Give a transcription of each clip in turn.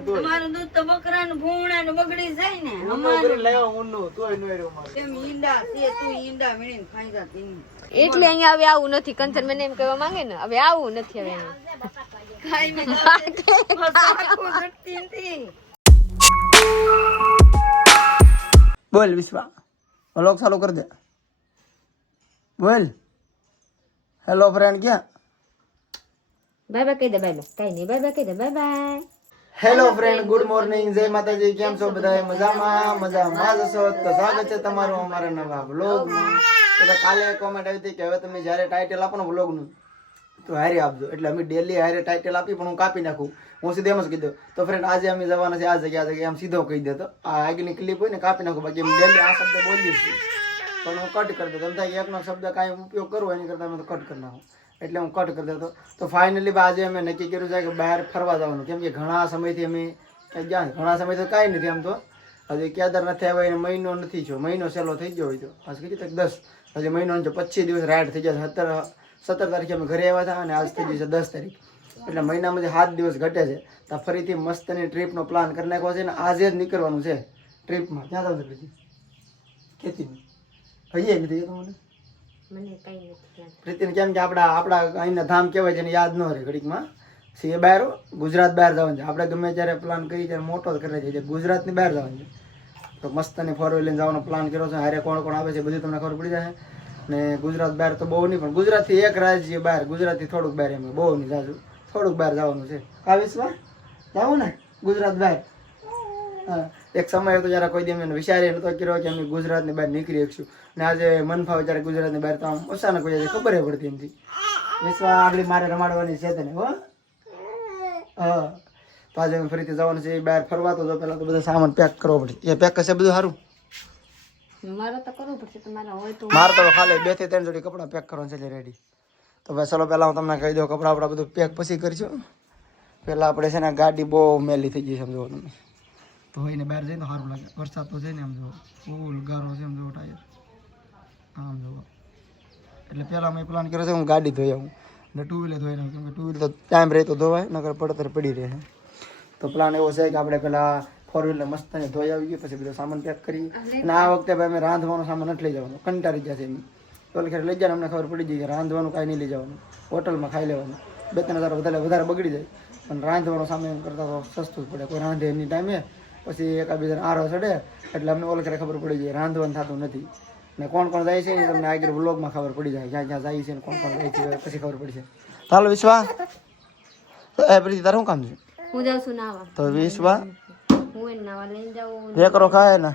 અમારું દૂધ તો બકરાનું ભૂંગળાનું બગડી જાય ને. અમારું લેવા ઊંડું તોય ન રહ્યો મારે. એમ ઈંડા છે તું ઈંડા વીણીને ખાઈ જા તીન. એટલે અહીંયા હવે આવું નથી. કંચન મને એમ કહેવા માંગે ને હવે આવું નથી હવે ખાઈ ને આખું શક્તિ નથી. બોલ વિશ્વા વ્લોગ ચાલુ કરી દે. બોલ હેલો ફ્રેન્ડ ક્યાં? બાય બાય કહી દે બાય બાય. કઈ નહીં બાય બાય કહી દે bye bye. Hello friend, good morning, જય માતાજી. કેમ છો બધા? મજામાં મજામાં જ છો? તો સ્વાગત છે તમારું અમારા નવા વ્લોગમાં. તો કાલે કોમેન્ટ આવી હતી કે હવે તમે જ્યારે ટાઇટલ આપો ને વ્લોગનું તો હારે આપજો. એટલે અમે ડેલી હારે ટાઇટલ આપી પણ હું કાપી નાખું. હું સીધે એમ જ કીધું. તો ફ્રેન્ડ આજે અમે જવાના છે આ જગ્યા એમ સીધો કહી દેતો. આ આગળની ક્લિપ હોય ને કાપી નાખું. બાકી એમ ડેલી આ શબ્દ બોલીએ છીએ પણ હું કટ કરી દેતો. એમ થાય એકનો શબ્દ કાંઈ ઉપયોગ કરવો એની કરતાં અમે તો કટ કરી નાખું. એટલે હું કટ કરી દેતો. તો ફાઇનલી આજે અમે નક્કી કર્યું છે કે બહાર ફરવા જવાનું. કેમ કે ઘણા સમયથી અમે ગયા ઘણા સમયથી કાંઈ નથી. આમ તો હજી કેદાર નથી આવ્યા એને મહિનો નથી થયો. મહિનો સહેલો થઈ ગયો હોય તો આજ કીધું 10 હજી મહિનો 25 દિવસ રાઈડ થઈ ગયા. 17 તારીખે અમે ઘરે આવ્યા હતા અને આજ થઈ ગઈ છે 10 તારીખ. એટલે મહિનામાં જે 7 દિવસ ઘટે છે તો ફરીથી મસ્તની ટ્રીપનો પ્લાન કરી નાખ્યો છે. ને આજે જ નીકળવાનું છે ટ્રીપમાં. ક્યાં જવાનું છે? ખેતીમાં હજી નથી તમને મને કઈ નથી. પ્રીતિને કેમ કે આપણા અહીંના ધામ કહેવાય છે ને યાદ ન રહે ઘડીકમાં. એ બહાર ગુજરાત બહાર જવાનું છે. આપણે ગમે ત્યારે પ્લાન કરી ત્યારે મોટો જ કરી છે. ગુજરાતની બહાર જવાનું છે. તો મસ્તની 4 વ્હીલર જવાનો પ્લાન કર્યો છે. હારે કોણ કોણ આવે છે બધું તમને ખબર પડી જાય. ને ગુજરાત બહાર તો બહુ નહીં પણ ગુજરાતથી એક રાજ્ય બહાર, ગુજરાતથી થોડુંક બહાર, એમ બહુ નહીં જાજુ થોડુંક બહાર જવાનું છે. આ વિશ્વા જવું ને ગુજરાત બહાર. હા, એક સમય હતો જ્યારે કોઈ દી અમે વિચારી નતો કર્યો કે અમે ગુજરાતની બહાર નીકળી શકશું. ને આજે મન ફાવે ત્યારે ગુજરાતની બહાર તો આમ અચાનક કોઈ ખબર પડતી એમથી. વિશ્વા આગળ મારે રમાડવાની છે તને. હો હા, તો આજે અમે ફરીથી જવાનું છે બહાર ફરવા. તો પહેલાં તો બધા સામાન પેક કરવો પડે. એ પેક કરશે બધું સારું? મારે તો કરવું પડશે. તમારા હોય તો મારે તો ખાલી 2 થી 3 જોડી કપડાં પેક કરવાનું છે રેડી. તો ભાઈ ચલો પહેલાં હું તમને કહી દઉં કપડાં આપણા બધું પેક પછી કરીશું. પહેલાં આપણે છે ને ગાડી બહુ મેલી થઈ ગઈ છે સમજો તમે. તો હોઈને બહાર જઈને તો સારું લાગે. વરસાદ તો છે ને આમ જુઓ ફૂલ ગારો છે. આમ જુઓ ટાયર આમ જુઓ. એટલે પહેલાં મેં પ્લાન કર્યો છે હું ગાડી ધોઈ આવું ને 2 વ્હીલર ધોઈ નાખું. કેમ કે 2 વ્હીલર તો ટાઈમ રહે તો ધોવાય નકર પડતર પડી રહે. તો પ્લાન એવો છે કે આપણે પહેલાં 4 વ્હીલર મસ્ત ને ધોઈ આવીએ પછી બધો સામાન પેક કરી. અને આ વખતે ભાઈ અમે રાંધવાનો સામાન નથી લઈ જવાનું. કંટાળી ગયા છે એમ. તો ખેર લઈ જાય અમને ખબર પડી જાય કે રાંધવાનું કાંઈ નહીં લઈ જવાનું. હોટલમાં ખાઈ લેવાનું. 2-3 હજાર વધારે બગડી જાય પણ રાંધવાનો સામાન કરતાં તો સસ્તું જ પડે. કોઈ રાંધે એની ટાઈમે પછી એકાબીજાને આરો ચડે એટલે અમને ઓલ ખબર પડી જાય રાંધવાનું થતું નથી. ને કોણ કોણ જાય છે ને તમને આગળ વ્લોગમાં ખબર પડી જાય ક્યાં ક્યાં જાય છે ને કોણ કોણ જાય છે પછી ખબર પડી છે. ચાલો વિશ્વા એ પ્રીતિ તારું શું કામ છે? હું જાઉં છું નાવા. તો વિશ્વા હું એને નાવા લઈને જાઉં. વેકરો ખાય ને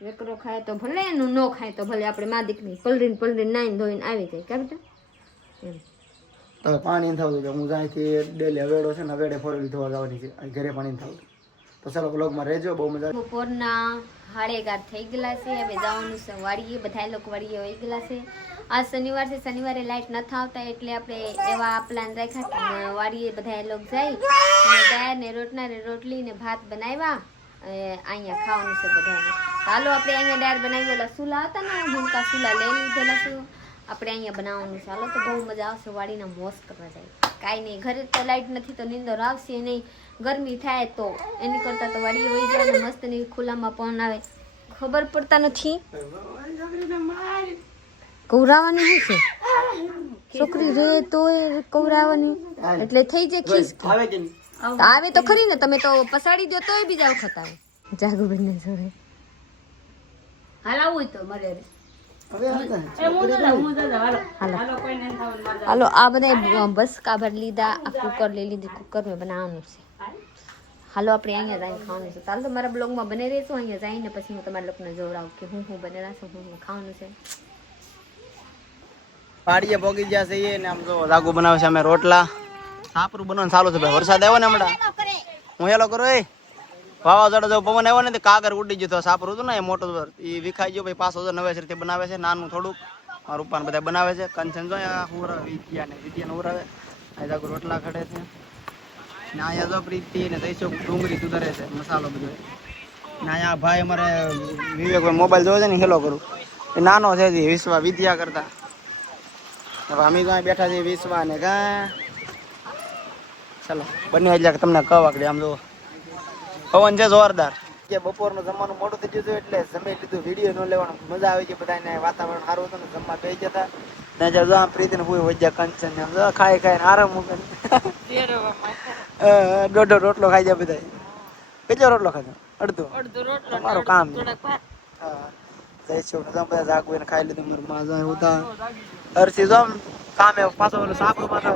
વેકરો ખાય તો ભલે, એનું ન ખાય તો ભલે. આપણે મા દીકરી પલરીને નાઈને ધોઈને આવી જાય. કેમ તો એમ હવે પાણી થવું છે. હું ત્યાંથી ડેલી હવેડો છે ને હવેડે 4 વ્હીલર ધોવા જવાની છે. ઘરે પાણી થવું. તો ચાલો બ્લોગમાં રહેજો. બહુ મજા. બપોરના 11:30 થઈ ગયેલા છે. હવે જવાનું છે વાડીએ. બધા લોકો વાડીએ વહી ગયેલા છે. આજ શનિવાર છે. શનિવારે લાઇટ નથી આવતા એટલે આપણે એવા પ્લાન રાખ્યા કે વાડીએ બધા લોકો જાય ને દાળ ને રોટલા ને રોટલી ને ભાત બનાવ્યા અહીંયા ખાવાનું છે બધાને. હાલો આપણે અહીંયા દાળ બનાવી. ઓલા સુલા હતા ને ભૂનકા સુલા લઈ લીધેલા છે. આપણે અહીંયા બનાવવાનું છે. હાલો તો બહુ મજા આવશે. વાડીના મોજ કરવા જાય. કાંઈ નહીં, ઘરે તો લાઇટ નથી તો નીંદર આવશે નહીં. ગરમી થાય તો એની કરતાં તો વાડીએ વહી જાય. મસ્તની ખુલ્લામાં પવન આવે. ખબર પડતા નથી. કવરાવાની શું છે? છોકરી રે તો કવરાવાની એટલે થઈ જાય ખીસ. આવે તો ખરી ને. તમે તો પસાડી દો તોય બીજા વખત આવે. જાગુબેન ને જોડે હાલ આવું તો મરે રે. હાલો આ બધા બસ કાબર લીધા. આ કુકર લઈ લીધી. કુકરમાં બનાવવાનું છે. હાલો આપણે અહીંયા જઈને ખાવાનું છે. ચાલો તો મારા બ્લોગમાં બને રહેશું. અહીંયા જઈને પછી હું તમારા લોકોને જોડાવું કે હું બનેલા છું, હું ખાવાનું છે. પાડીએ પોગી ગયા છે ને આમ જો લાગુ બનાવે છે. અમે રોટલા સાપરું બનાવવાનું ચાલુ છે ભાઈ. વરસાદ આવ્યો ને હમણાં હું હેલો કરો. એ વાવાઝોડા જો પવન આવ્યો ને કાગર ઉડી ગયો. તો સાપરું હતું ને એ મોટો એ વિખાઈ ગયો ભાઈ. પાછો તો નવેસરથી બનાવે છે. નાનું થોડુંક મારું રૂપાન બધા બનાવે છે. કંચન જો વિદ્યાને ઉરાવે. આ જાગુ રોટલા ખડે છે ને અહીંયા જો પ્રીતિ ને જઈશું ડુંગળી સુધારે છે. મસાલો બધો ને અહીંયા ભાઈ અમારે વિવેક મોબાઈલ જોવે છે ને હેલો કરું. એ નાનો છે વિશ્વા વિદ્યા કરતા. હવે અમે કાંઈ બેઠા છીએ વિશ્વા ને કાં. ચાલો બંને એટલે તમને કહું આગળ આમ જો પવન છે જોરદાર કે બપોરનું જમવાનું મોડું થઈ ગયું એટલે જમી લીધું વિડીયો ન લેવાનું મજા આવી ગઈ બધાને વાતાવરણ સારું હતું ને જમવા બેસી ગયા હતા ને જો આમ પ્રીતિને કોઈ વજ્યા કંચન ને જો ખાઈ ખાઈને આરામ મૂકે દોઢો રોટલો ખાઈ જાય બધા કેટલો રોટલો ખાધો અડધો રોટલો તમારું કામ હા જઈશું બધા જાગવું એને ખાઈ લીધું મારું માં જાય ઉતા હરસી જો કામે પાછો ઓલો સાપરો પાછો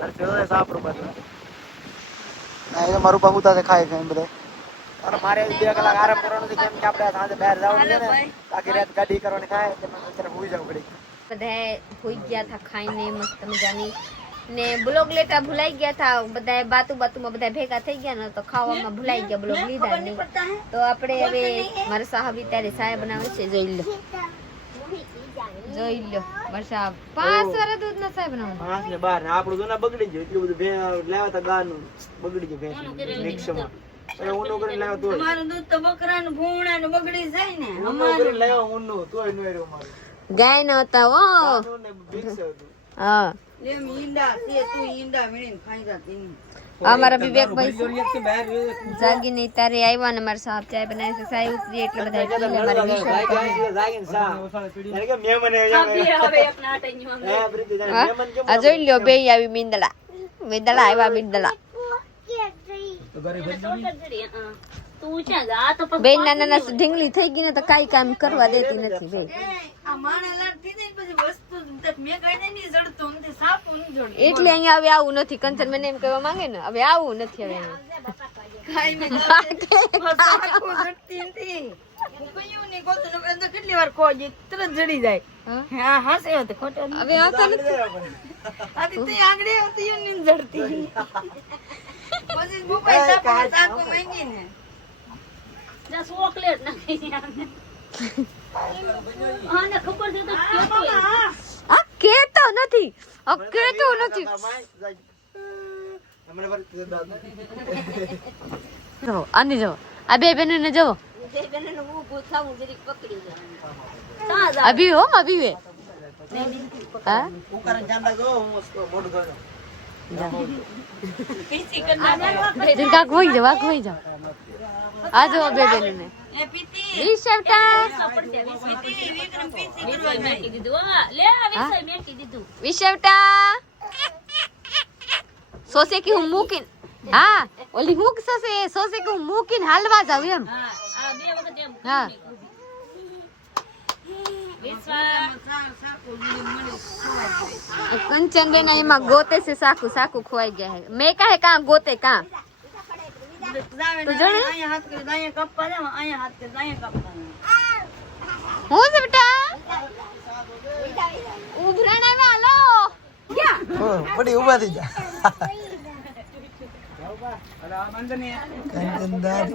હરસી સાપરો પાછો મારું બાપુ તાસે ખાય ખાય બધા અને મારે 2 કલાક આરામ કરવાનો છે કેમ કે આપણે સાંજે બહાર જવાનું છે ને આખી રાત ગાડી કરવાની થાય એટલે મને અત્યારે ભૂઈ જવું પડી બધાએ હોઈ ગયા હતા ખાઈને મસ્ત મજાની ને બ્લોગ લેતા ભૂલાઈ ગયા હતા બધાએ બાતુમાં બધા ભેગા થઈ ગયા ને તો ખાવામાં ભૂલાઈ ગયા બ્લોગ લીધા નહીં તો આપણે હવે મારા સાહેબ ત્યારે સાહેબ બનાવે છે જોઈ લો વર્ષા 5 વાર દૂધ ના સાહેબ બનાવે 5 ને 12 આપણું તો ના બગડી ગયું એટલું બધું લાવ્યા હતા ગાનું બગડી ગયું ભેંસ મિક્સમાં એ ઊનો કરીને લાવ્યો તો અમારું દૂધ તો બકરાનું ભૂણાનું બગડી જાય ને ઊનો કરીને લાવ્યો ઊનો તોય ન આવ્યો મારું ગાય ન હતા હો ને મિક્સ હતું હા એમ ઈંડા છે તું ઈંડા વીણીને ખાઈ જા તીન અમારા વિવેકભાઈ જાગીને તારે આવ્યા ને મારા સાહેબ ચાય બનાવી છે સાહેબ ઉતરી એટલે બધા આ જોઈ લ્યો બે આવી બિંદડા આવ્યા બિંદડા બે નાના ઢીંગલી થઈ ગઈ ને તો કઈ કામ કરવા દેતી નથી બે એટલે અહીંયા હવે આવું નથી કંચન મને એમ કહેવા માંગે ને હવે આવું નથી હવે કેટલી વાર ખોજી તરત જડી જાય હા હાસે હવે આવતા નથી આગળ આવતી જડતી પછી મોબાઈલ સાકો માંગી ને ચોકલેટ નાખી આને ખબર છે તો આ કેતો નથી આની જો આ બે બેનો ને જો અભી હો અભી વે હા जिनका कोई जाओ आ जाओ बे बेन ने એ પીતી વિશેવટા પીતી વિક્રમ પીતી કરવા મેકી દીધું લે આ વિષય મેકી દીધું વિશેવટા સોસે કે હું મૂકીન હા ઓલી મૂક સોસે કે હું મૂકીન હાલવા જાવ એમ હા આ બે વખત એમ હા कंचन बेन एमा गोते से साकू खोई गया है मैं कहे कहां गोते कहां તો જણે અહીંયા હાથ કરી દાયા કપવા દે અહીંયા હાથ કરી દાયા કપવા હું છે બેટા ઉભરાણા में હાલો क्या બડી ઉભા થઈ જા અલા બંધને કંચન દાદ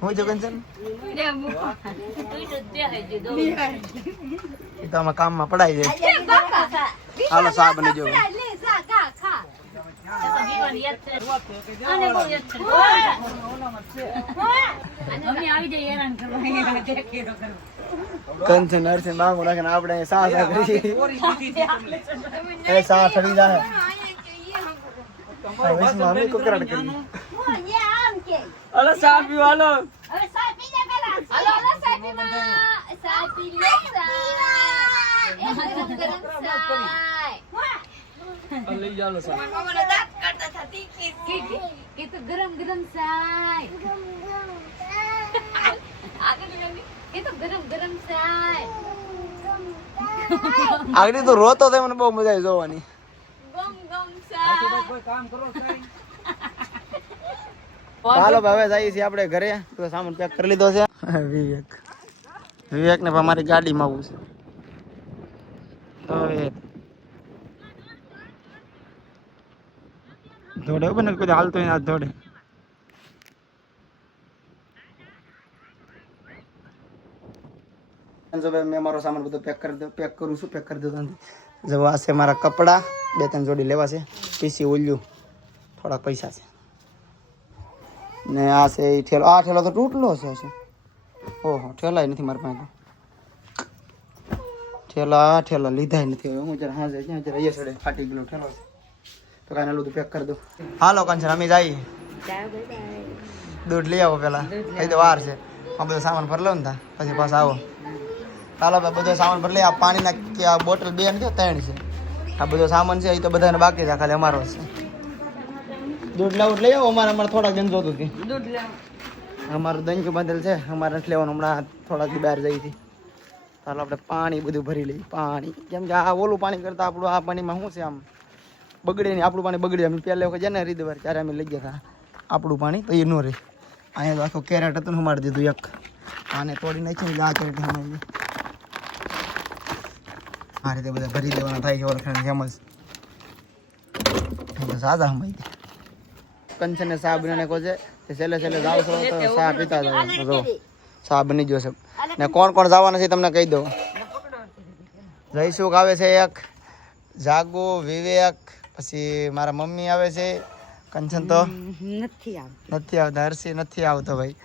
હું જો કંચન લે મુકો તું તો દે હે દીધો એ તો આમાં કામમાં પડાઈ જાય હાલો સા બની જો લે જા ખા અને બહુ યાદ છે અમે આવી જઈએ હેરાન કરવા દેખે તો કરો કંચન નરસિંહ માંગો રાખીને આપણે સા કરી એ સા ઠરી જાય હવે મામી કોકરાટ કરી ये आम के અલા સા પીવો હાલો હવે સા પી લે પેલા હાલો સા પી માં સા પી લે સા એ ગરમ સા લઈ જાલો સા મમ્માને દાંત કાઢતા હતા તીખી કે તો ગરમ સાય આગળ કે તો ગરમ સાય આગળ તો રોતો તો મને બહુ મજા આવી જોવાની ગમ સાય કોઈ કામ કરો હાલો હવે જઈએ છીએ આપણે ઘરે તો સામાન પેક કરી લીધો છે વિવેક ને અમારી ગાડીમાં આવું છે હવે દોડે બને કોઈ હાલતો ના દોડે જો ભાઈ મેં મારો સામાન બધો પેક કરી દીધો જો આ છે મારા કપડા 2-3 જોડી લેવા છે પીસી ઓલ્યું થોડા પૈસા છે ને આ છે ઠેલો આ ઠેલો તો તૂટલો છે શું ઓહો ઠેલાય નથી મારી પાસે ઠેલા લીધાય નથી હું જરા હાજે ક્યાં જરા અહીંયા સડે ફાટી ગયેલો ઠેલો છે તો કાંઈ નલું પેક કરી દો. હાલો કંચન અમે જઈએ. દૂધ લઈ આવો પેલા, કઈ તો વાર છે. આ બધો સામાન ભરી લો ને તા પછી પાછા આવો. ચાલો ભાઈ બધો સામાન ભરી લઈ. આ પાણીના કે આ બોટલ 2 ને 3 છે. આ બધો સામાન છે એ તો બધાને બાકી છે, ખાલી અમારો છે. દૂધ લાવું લઈ આવો. અમારે થોડાક દિન જોતું હતી. અમારું દંક બંધેલ છે, અમારે નથી લેવાનું. હમણાં થોડાક દી બહાર જઈ હતી. ચાલો આપણે પાણી બધું ભરી લઈએ. પાણી કેમ કે આ ઓલું પાણી કરતાં આપણું આ પાણીમાં શું છે, આમ બગડે નહીં. આપણું પાણી બગડે. અમે પહેલા વખત છે ને હરિદ્વાર ત્યારે અમે લઈ ગયા હતા આપણું પાણી, તો એ ન રહે. અહીંયા તો આખું કેરેટ હતું ને મારી દીધું એક. આને તોડી નાખીને આ કેરેટ હમાઈ આ રીતે બધા ભરી દેવાના થાય છે. ઓળખાણ ફેમસ સાદા હમાઈ દે. કંચને ચા બનાવીને કહો છે છેલ્લે જાવ છો તો ચા પીતા જાવ. જો ચા બની જશે. ને કોણ કોણ જવાના છે તમને કહી દો. જયસુખ આવે છે એક, જાગુ, વિવેક, પછી મારા મમ્મી આવે છે. કંચન તો નથી આવતા. હર્ષી નથી આવતો ભાઈ.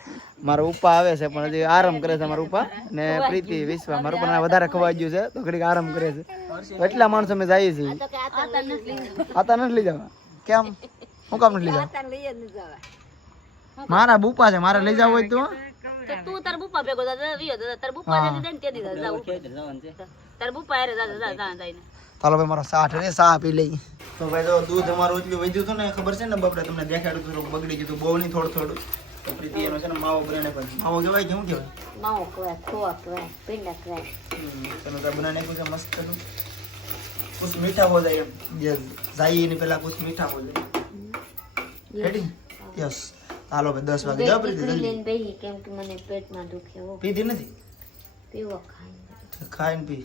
મારા ઉપા આવે છે પણ હજી આરામ કરે છે. મારા ઉપા ને પ્રીતિ, વિશ્વા. મારા ઉપા વધારે ખવાઈ ગયું છે તો ઘડીક આરામ કરે છે. એટલા માણસો અમે જઈએ છીએ. આતા નથી લઈ જવા. કેમ? હું કામ નથી લઈ જવા? મારા બુપા છે, મારે લઈ જવું હોય તો તું તાર બુપા ભેગો તાર બુપા ને તે દીધા જાવ તાર બુપા હારે જાય. ચાલો ભાઈ મારો 60 રે ચા પી લઈ. તો ભાઈ જો દૂધ અમારું એટલું વધ્યું હતું ને ખબર છે ને બપડે તમને દેખાડ્યું હતું, બગડી ગયું બહુ નહીં, થોડું. તો પ્રીતિ એનો છે ને માવો બનાવીને પછી માવો કહેવાય કે શું કહેવાય? માવો કહેવાય, ખોવા કહેવાય, પીંડા કહેવાય. તમે તો બનાવીને નાખ્યું છે મસ્ત. કુછ મીઠા હો જાય એમ જાય એની પહેલા કુછ મીઠા હો જાય. રેડી? યસ. ચાલો ભાઈ 10 વાગે જાવ પ્રીતિ જલ્દી. બેહી કેમ કે મને પેટમાં દુખે હો. પીધી નથી? પીવો ખાઈને પી.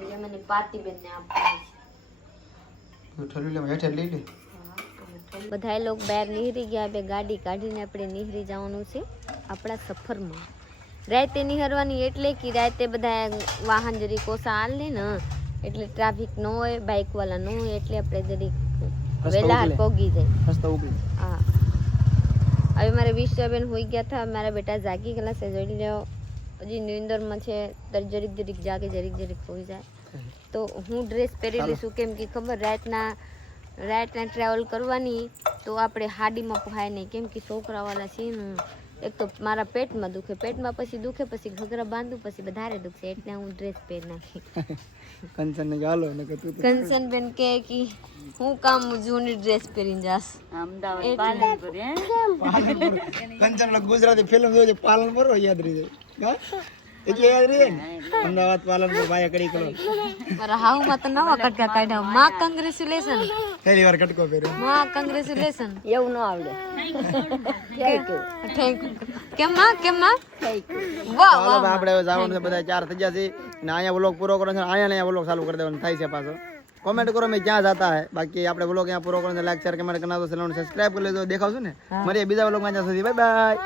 એટલે મને પાર્ટી બેન ને આપવાની તો ઠરી લે હેઠે લઈ લે. છે. બધા લોકો બહાર નીકળી ગયા. બે ગાડી કાઢીને આપણે નીકળી જવાનું છે આપણા સફરમાં. રાતે નીકળવાની એટલે કે રાતે બધા વાહન જરીક ઓછા હાલે ને એટલે ટ્રાફિક ન હોય, બાઇક વાળા ન હોય એટલે આપણે જરીક વહેલા પોગી જાય. રસ્તો ઉકળી. હા. હવે મારે વિશ્વાબેન હોઈ ગયા હતા. મારા બેટા જાગી ગયેલા છે. જોઈ લો હજી નિંદરમાં છે. જરીક જાગે, જરીક હોઈ જાય. તો હું ડ્રેસ પહેરી લઈશું કેમ કે ખબર રાતના ટ્રાવેલ કરવાની તો આપણે હાડીમાં પહાય નહીં કેમ કે છોકરાવાળા છે ને. એક તો મારા પેટમાં દુખે, પેટમાં પછી દુખે, પછી ઘઘરા બાંધું, પછી વધારે દુખશે એટલે હું ડ્રેસ પહેરી નાખી. કંચન ને ગાલો ને કે તું કંચન બેન કે હું કામ જૂની ડ્રેસ પહેરીને જાસ અમદાવાદ પાલનપુર. કંચન લો ગુજરાતી ફિલ્મ જોજે પાલનપુર યાદ રહી જાય. એટલે યાદ રહી ને અમદાવાદ પાલનપુર ભાઈ કડી કરો. મારા હાઉ માં તો નવા કટકા કાઢ્યા. માં કોંગ્રેચ્યુલેશન. પહેલી વાર કટકો પહેર્યો. માં કોંગ્રેચ્યુલેશન. એવું ન આવડે. Thank you. કેમ માં વાહ વાહ. આપણે જવાનું છે બધા 4 થઈ ગયા છે ને અહીંયા વ્લોગ પૂરો કરો છે. અહીંયા વ્લોગ ચાલુ કરી દેવાનું થાય છે પાછો. कमेंट करो मैं क्या जाता है. बाकी આપણે વ્લોગ અહીંયા પૂરો કરો. લાઈક શેર કમેન્ટ કરना તો ચેનલ સબસ્ક્રાઇબ કરી લેજો. દેખાવશું ને. મળીએ બીજા વ્લોગમાં. ત્યાં સુધી બાય બાય.